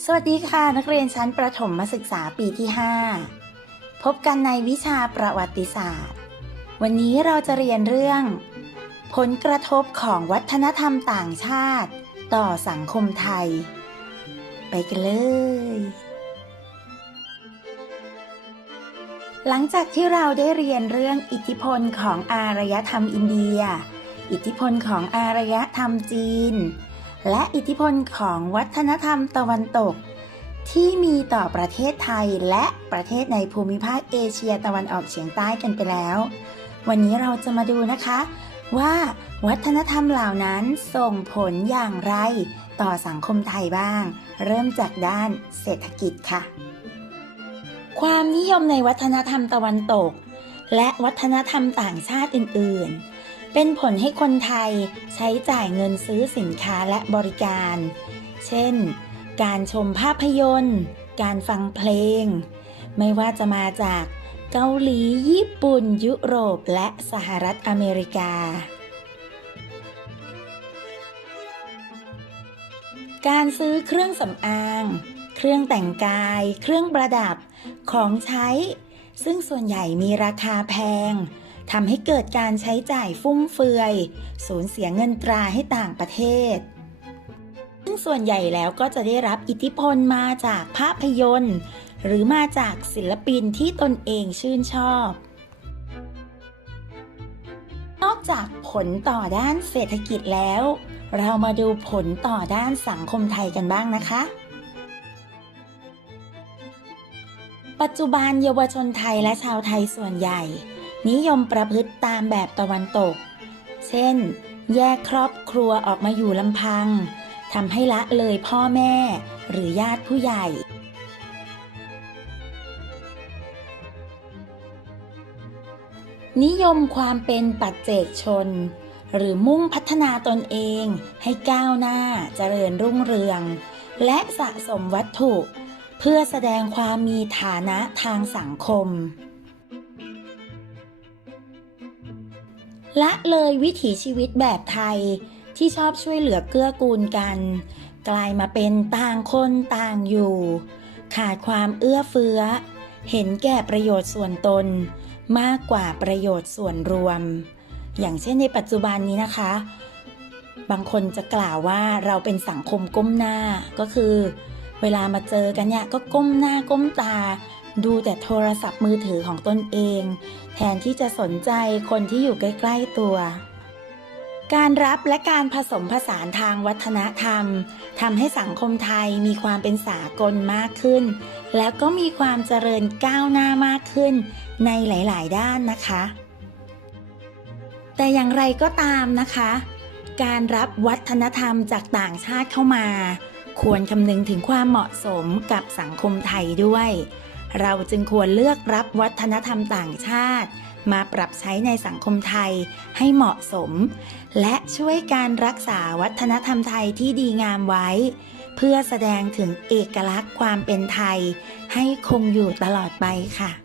สวัสดีค่ะ นักเรียนชั้นประถมศึกษาปีที่ 5 พบกันในวิชาประวัติศาสตร์ วันนี้เราจะเรียนเรื่อง ผลกระทบของวัฒนธรรมต่างชาติ ต่อสังคมไทย ไปกันเลย หลังจากที่เราได้เรียนเรื่องอิทธิพลของอารยธรรมอินเดีย อิทธิพลของอารยธรรมจีน และอิทธิพลของวัฒนธรรมตะวันตก ที่มีต่อประเทศไทยและประเทศในภูมิภาคเอเชียตะวันออกเฉียงใต้กันไปแล้ว วันนี้เราจะมาดูนะคะ ว่าวัฒนธรรมเหล่านั้นส่งผลอย่างไร ต่อสังคมไทยบ้าง เริ่มจากด้านเศรษฐกิจค่ะ ความนิยมในวัฒนธรรมตะวันตก และวัฒนธรรมต่างชาติอื่นๆ เป็นผลให้คนไทยใช้จ่ายเงินซื้อสินค้าและบริการ เช่น การชมภาพยนตร์ การฟังเพลง ไม่ว่าจะมาจากเกาหลี ญี่ปุ่น ยุโรป และสหรัฐอเมริกา การซื้อเครื่องสำอาง เครื่องแต่งกาย เครื่องประดับ ของใช้ ซึ่งส่วนใหญ่มีราคาแพง ทำให้เกิดการใช้จ่ายฟุ่มเฟือย สูญเสียเงินตราให้ต่างประเทศ ซึ่งส่วนใหญ่แล้วก็จะได้รับอิทธิพลมาจากภาพยนตร์ หรือมาจากศิลปินที่ตนเองชื่นชอบ นอกจากผลต่อด้านเศรษฐกิจแล้ว เรามาดูผลต่อด้านสังคมไทยกันบ้างนะคะปัจจุบันเยาวชนไทยและชาวไทยส่วนใหญ่ นิยมประพฤติตามแบบตะวันตก เช่น แยกครอบครัวออกมาอยู่ลำพังทำให้ละเลยพ่อแม่หรือญาติผู้ใหญ่ นิยมความเป็นปัจเจกชน หรือมุ่งพัฒนาตนเองให้ก้าวหน้าเจริญรุ่งเรือง และสะสมวัตถุ เพื่อแสดงความมีฐานะทางสังคม ละเลยวิถีชีวิตแบบไทยที่ชอบช่วยเหลือเกื้อกูลกัน กลายมาเป็นต่างคนต่างอยู่ ขาดความเอื้อเฟื้อ เห็นแก่ประโยชน์ส่วนตน มากกว่าประโยชน์ส่วนรวม อย่างเช่นในปัจจุบันนี้นะคะ บางคนจะกล่าวว่าเราเป็นสังคมก้มหน้าก็คือ เวลามาเจอกันเนี่ยก็ก้มหน้าก้มตา ดูแต่โทรศัพท์มือถือของตนเอง แทนที่จะสนใจคนที่อยู่ใกล้ๆตัว การรับและการผสมผสานทางวัฒนธรรมทำให้สังคมไทยมีความเป็นสากลมากขึ้น แล้วก็มีความเจริญก้าวหน้ามากขึ้นในหลายๆ ด้านนะคะ แต่อย่างไรก็ตามนะคะ การรับวัฒนธรรมจากต่างชาติเข้ามา ควรคำนึงถึงความเหมาะสมกับสังคมไทยด้วย เราจึงควรเลือกรับวัฒนธรรมต่างชาติ มาปรับใช้ในสังคมไทยให้เหมาะสม และช่วยการรักษาวัฒนธรรมไทยที่ดีงามไว้ เพื่อแสดงถึงเอกลักษณ์ความเป็นไทย ให้คงอยู่ตลอดไปค่ะ